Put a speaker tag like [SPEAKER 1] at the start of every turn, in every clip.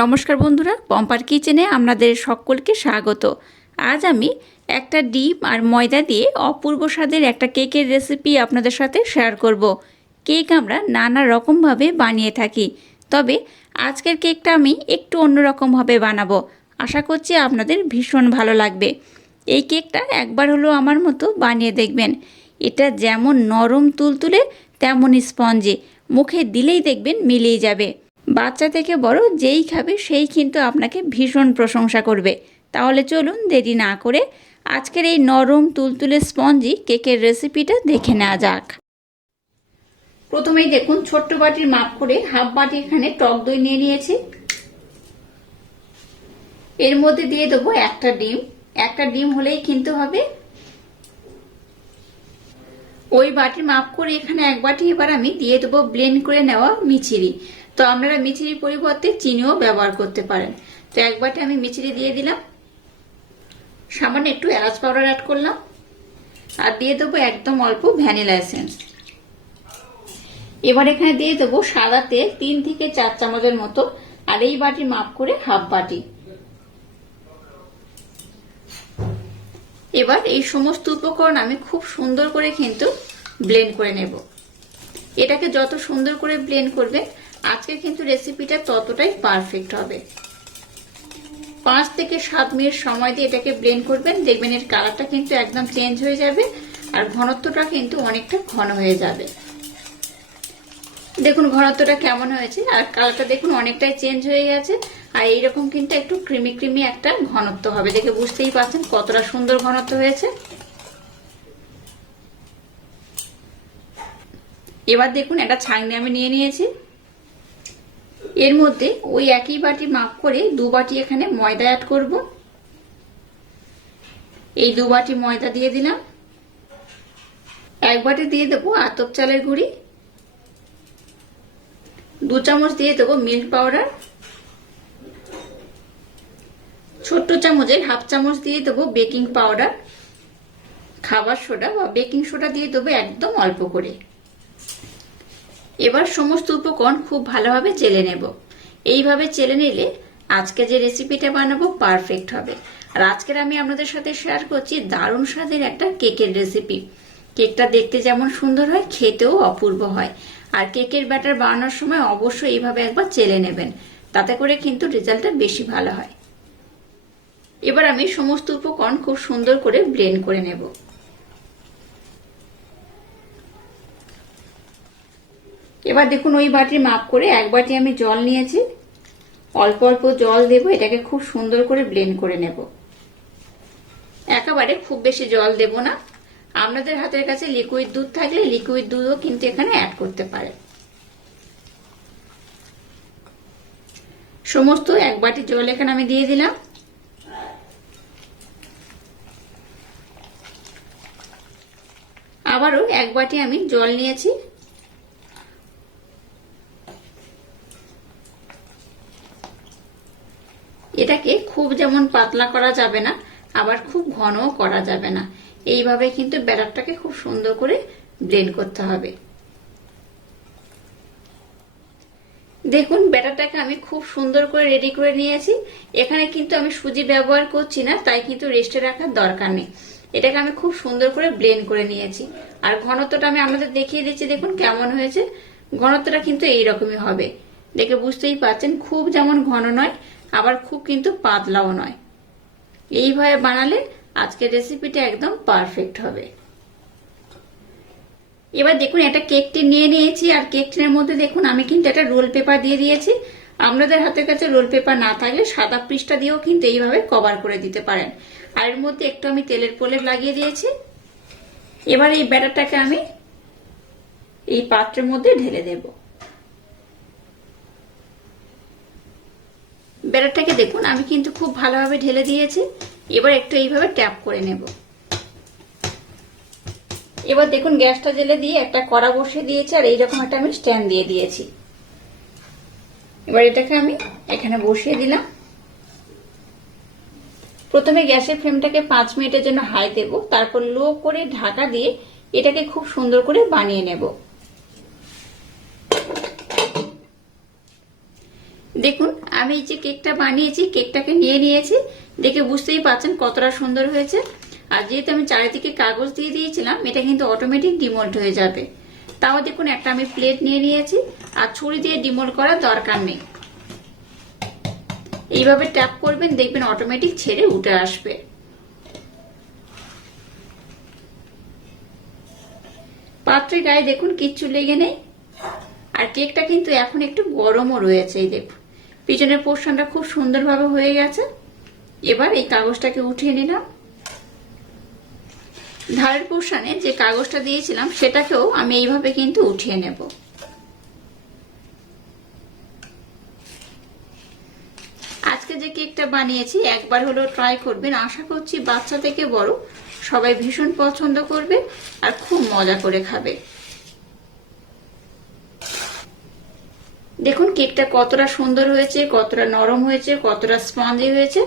[SPEAKER 1] নমস্কার বন্ধুরা, পম্পার কিচেনে আপনাদের সকলকে স্বাগত। আজ আমি একটা ডিম আর ময়দা দিয়ে অপূর্ব স্বাদের একটা কেকের রেসিপি আপনাদের সাথে শেয়ার করব। কেক আমরা নানা রকমভাবে বানিয়ে থাকি, তবে আজকের কেকটা আমি একটু অন্যরকমভাবে বানাবো। আশা করছি আপনাদের ভীষণ ভালো লাগবে। এই কেকটা একবার হলো আমার মতো বানিয়ে দেখবেন। এটা যেমন নরম তুলতুলে তেমন স্পঞ্জি। মুখে দিলেই দেখবেন মিলিয়ে যাবে। বাচ্চা থেকে বড় যেই খাবে সেই কিন্তু আপনাকে ভীষণ প্রশংসা করবে। তাহলে চলুন দেরি না করে আজকের এই নরম তুলতুলে স্পঞ্জি কেকের রেসিপিটা দেখে নেওয়া যাক। প্রথমেই দেখুন, ছোট্ট বাটির মাপ করে হাফ বাটি এখানে টক দই নিয়ে নিয়েছি। এর মধ্যে দিয়ে দেবো একটা ডিম। একটা ডিম হলেই কিন্তু হবে। ওই বাটির মাপ করে এখানে এক বাটি এবার আমি দিয়ে দেবো ব্লেন্ড করে নেওয়া মিচিরি। তো আপনারা মিচিরির পরিবর্তে চিনিও ব্যবহার করতে পারেন। তো এক বাটি আমি মিচিরি দিয়ে দিলাম। সামান্য একটু এলাচ পাউডার অ্যাড করলাম। আর দিয়ে দেবো একদম অল্প ভ্যানিলা এসেন্স। এবার এখানে দিয়ে দেবো সাদা তেল তিন থেকে চার চামচের মতো। আর এই বাটির মাপ করে হাফ বাটি। এবার এই সমস্ত উপকরণ আমি খুব সুন্দর করে কিন্তু ব্লেন্ড করে নেব। এটাকে যত সুন্দর করে ব্লেন্ড করবে আজকে কিন্তু রেসিপিটা ততটাই পারফেক্ট হবে। পাঁচ থেকে সাত মিনিট সময় দিয়ে এটাকে ব্লেন্ড করবেন, দেখবেন এর কালারটা কিন্তু একদম চেঞ্জ হয়ে যাবে আর ঘনত্বটা কিন্তু অনেকটা ঘন হয়ে যাবে। দেখুন ঘনত্বটা কেমন হয়েছে, আর কালারটা দেখুন অনেকটাই চেঞ্জ হয়ে গেছে, আর এইরকম কিন্তু একটু ক্রিমি ক্রিমি একটা ঘনত্ব হবে। দেখে বুঝতেই পারছেন কতটা সুন্দর ঘনত্ব হয়েছে। এবার দেখুন একটা ছাঁকনি আমি নিয়ে নিয়েছি। এর মধ্যে ওই একই বাটি মাপ করে দু বাটি এখানে ময়দা অ্যাড করব। এই দু বাটি ময়দা দিয়ে দিলাম। এক বাটি দিয়ে দেবো আতপ চালের গুঁড়ি। দু চামচ দিয়ে দেবো মিল্ক পাউডার। ছোট্ট চামচের হাফ চামচ দিয়ে দেবো বেকিং পাউডার। খাবার সোডা বা বেকিং সোডা দিয়ে দেবো একদম অল্প করে। এবার সমস্ত উপকরণ খুব ভালোভাবে চেলে নেব। এইভাবে চেলে নিলে আজকে যে রেসিপিটা বানাবো পারফেক্ট হবে। আর আজকের আমি আপনাদের সাথে শেয়ার করছি দারুণ স্বাদের একটা কেকের রেসিপি। কেকটা দেখতে যেমন সুন্দর হয়, খেতেও অপূর্ব হয়। আর কেকের ব্যাটার বানানোর সময় অবশ্যই এইভাবে একবার চেলে নেবেন। তাতে করে কিন্তু রেজাল্টটা বেশি ভালো হয়। এবার আমি সমস্ত উপকরণ খুব সুন্দর করে ব্লেন্ড করে নেব। এবার দেখুন ওই বাটির মাপ করে এক বাটি আমি জল নিয়েছি। অল্প অল্প জল দেব, এটাকে খুব সুন্দর করে ব্লেন্ড করে নেব। একেবারে খুব বেশি জল দেব না। আপনাদের হাতের কাছে লিকুইড দুধ থাকলে লিকুইড দুধও কিন্তু এখানে অ্যাড করতে পারে। সমস্ত এক বাটি জল এখানে আমি দিয়ে দিলাম। আবারও এক বাটি আমি জল নিয়েছি। এটাকে খুব যেমন পাতলা করা যাবে না, আবার খুব ঘনও করা যাবে না। এইভাবে কিন্তু ব্যাটারটাকে খুব সুন্দর করে ব্লেন্ড করতে হবে। দেখুন, ব্যাটারটাকে আমি খুব সুন্দর করে রেডি করে নিয়েছি। এখানে কিন্তু আমি সুজি ব্যবহার করছি না, তাই কিন্তু রেস্টে রাখার দরকার নেই। এটাকে আমি খুব সুন্দর করে ব্লেন্ড করে নিয়েছি। আর ঘনত্বটা আমি আমাদের দেখিয়ে দিচ্ছি, দেখুন কেমন হয়েছে। ঘনত্বটা কিন্তু এইরকমই হবে। দেখে বুঝতেই পারছেন, খুব যেমন ঘন নয় আবার খুব কিন্তু পাতলাও নয়। এইভাবে বানালে আজকের রেসিপিটা একদম পারফেক্ট হবে। এবার দেখুন, একটা কেক টিন নিয়ে নিয়েছি, আর কেক টিনের মধ্যে দেখুন, আমি কিন্তু একটা রোল পেপার দিয়ে দিয়েছি। আপনাদের হাতের কাছে রোল পেপার না থাকলে সাদা পৃষ্ঠা দিয়েও কিন্তু এইভাবে কভার করে দিতে পারেন। আর এর মধ্যে একটু আমি তেলের প্রলেপ লাগিয়ে দিয়েছি। এবার এই ব্যাটারটাকে আমি এই পাত্রের মধ্যে ঢেলে দেবো। ব্যাটারটাকে দেখুন, আমি কিন্তু খুব ভালোভাবে ঢেলে দিয়েছি। এবার একটু এইভাবে ট্যাপ করে নেব। এবার দেখুন, গ্যাসটা জেলে দিয়ে একটা কড়া বসিয়ে দিয়েছি, আর এইরকম একটা আমি স্ট্যান্ড দিয়ে দিয়েছি। এবার এটাকে আমি এখানে বসিয়ে দিলাম। প্রথমে গ্যাসের ফ্লেমটাকে পাঁচ মিনিটের জন্য হাই দেব, তারপর লো করে ঢাকা দিয়ে এটাকে খুব সুন্দর করে বানিয়ে নেব দেখুন আমি যে কেকটা বানিয়েছি, কেকটাকে নিয়ে নিয়েছি। দেখে বুঝতেই পারছেন কতটা সুন্দর হয়েছে। আর যেহেতু আমি চারিদিকে কাগজ দিয়ে দিয়েছিলাম, এটা কিন্তু অটোমেটিক ডিমোল্ড হয়ে যাবে। তাও দেখুন, একটা আমি প্লেট নিয়ে নিয়েছি, আর ছুরি দিয়ে ডিমোল্ড করার দরকার নেই। এইভাবে ট্যাপ করবেন, দেখবেন অটোমেটিক ছেড়ে উঠে আসবে। পাত্রের গায়ে দেখুন কিচ্ছু লেগে নেই। আর কেকটা কিন্তু এখন একটু গরমও রয়েছে, এই দেখুন। পিছনের পোর্শনটা খুব সুন্দরভাবে হয়ে গেছে। এবার এই কাগজটাকে উঠিয়ে নিলাম। ধারের পোর্শনে যে কাগজটা দিয়েছিলাম, সেটাকেও আমি এইভাবে কিন্তু উঠিয়ে নেব। আজকে যে কেকটা বানিয়েছি, একবার হলো ট্রাই করবেন। আশা করছি বাচ্চা থেকে বড়, সবাই ভীষণ পছন্দ করবে আর খুব মজা করে খাবে। দেখুন, কেকটা কতটা সুন্দর হয়েছে, কতটা নরম হয়েছে, কতটা স্পঞ্জি হয়েছে,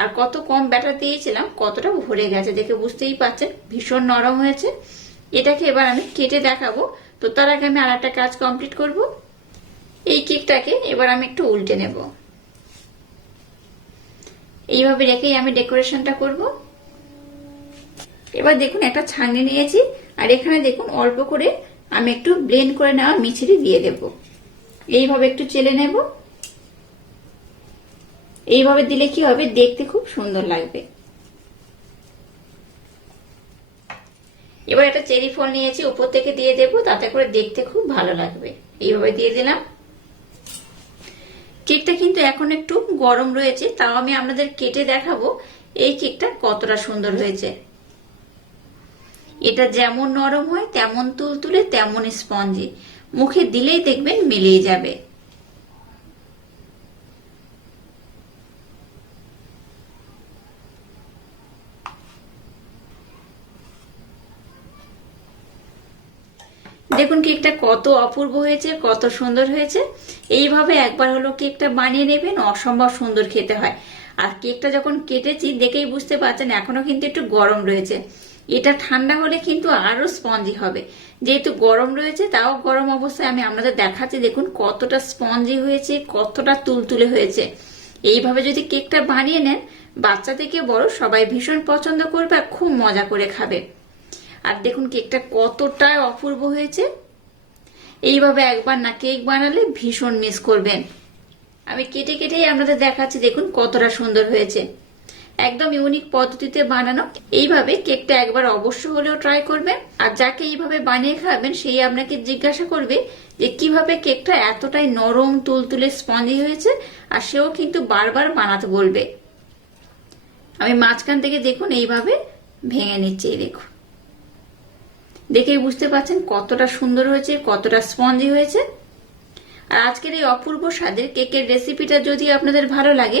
[SPEAKER 1] আর কত কম ব্যাটার দিয়েছিলাম, কতটা ভরে গেছে দেখে বুঝতেই পারছেন ভীষণ নরম হয়েছে। এটাকে এবার আমি কেটে দেখাবো। তো তার আগে আমি আর একটা কাজ কমপ্লিট করব। এই কেকটাকে এবার আমি একটু উল্টে নেব। এইভাবে রেখেই আমি ডেকোরেশনটা করব। এবার দেখুন, একটা ছাঁকনি নিয়েছি, আর এখানে দেখুন, অল্প করে আমি একটু ব্লেন্ড করে নেওয়া মিছরি দিয়ে দেবো। এইভাবে একটু চেলে নেব। এইভাবে দিলে কি হবে? দেখতে খুব সুন্দর লাগবে। এবার একটা চেরি ফল নিয়েছি, উপর থেকে দিয়ে দেবো, তাতে করে দেখতে খুব ভালো লাগবে। এইভাবে দিয়ে দিলাম। কেকটা কিন্তু এখন একটু গরম রয়েছে, তাও আমি আপনাদের কেটে দেখাবো এই কেকটা কতটা সুন্দর হয়েছে। এটা যেমন নরম হয়, তেমন তুলতুলে, তেমন স্পঞ্জি। মুখে দিলেই দেখবেন মিলিয়ে যাবে। দেখুন কেকটা কত অপূর্ব হয়েছে, কত সুন্দর হয়েছে। এইভাবে একবার হলো কেকটা বানিয়ে নেবেন, অসম্ভব সুন্দর খেতে হয়। আর কেকটা যখন কেটেছি, দেখেই বুঝতে পারছেন, এখনও কিন্তু একটু গরম রয়েছে। এটা ঠান্ডা হলে কিন্তু আরও স্পঞ্জি হবে। যেহেতু গরম রয়েছে, তাও গরম অবস্থায় আমি আপনাদের দেখাচ্ছি, দেখুন কতটা স্পঞ্জি হয়েছে, কতটা তুলতুলে হয়েছে। এইভাবে যদি কেকটা বানিয়ে নেন বাচ্চা থেকে বড়, সবাই ভীষণ পছন্দ করবে আর খুব মজা করে খাবে। আর দেখুন কেকটা কতটা অপূর্ব হয়েছে। এইভাবে একবার না কেক বানালে ভীষণ মিস করবেন। আমি কেটে কেটেই আপনাদের দেখাচ্ছি, দেখুন কতটা সুন্দর হয়েছে। একদম ইউনিক পদ্ধতিতে বানানো। এইভাবে কেকটা একবার অবশ্য হলেও ট্রাই করবেন। আর যাকে এইভাবে বানিয়ে খাবেন, সেই আপনাকে জিজ্ঞাসা করবে যে কীভাবে কেকটা এতটাই নরম, তুলতুলে স্পঞ্জি হয়েছে, আর সেও কিন্তু বারবার বানাতে বলবে। আমি মাঝখান থেকে দেখুন, এইভাবে ভেঙে নিচ্ছি দেখুন। দেখে বুঝতে পারছেন কতটা সুন্দর হয়েছে, কতটা স্পঞ্জি হয়েছে। আর আজকের এই অপূর্ব স্বাদের কেকের রেসিপিটা যদি আপনাদের ভালো লাগে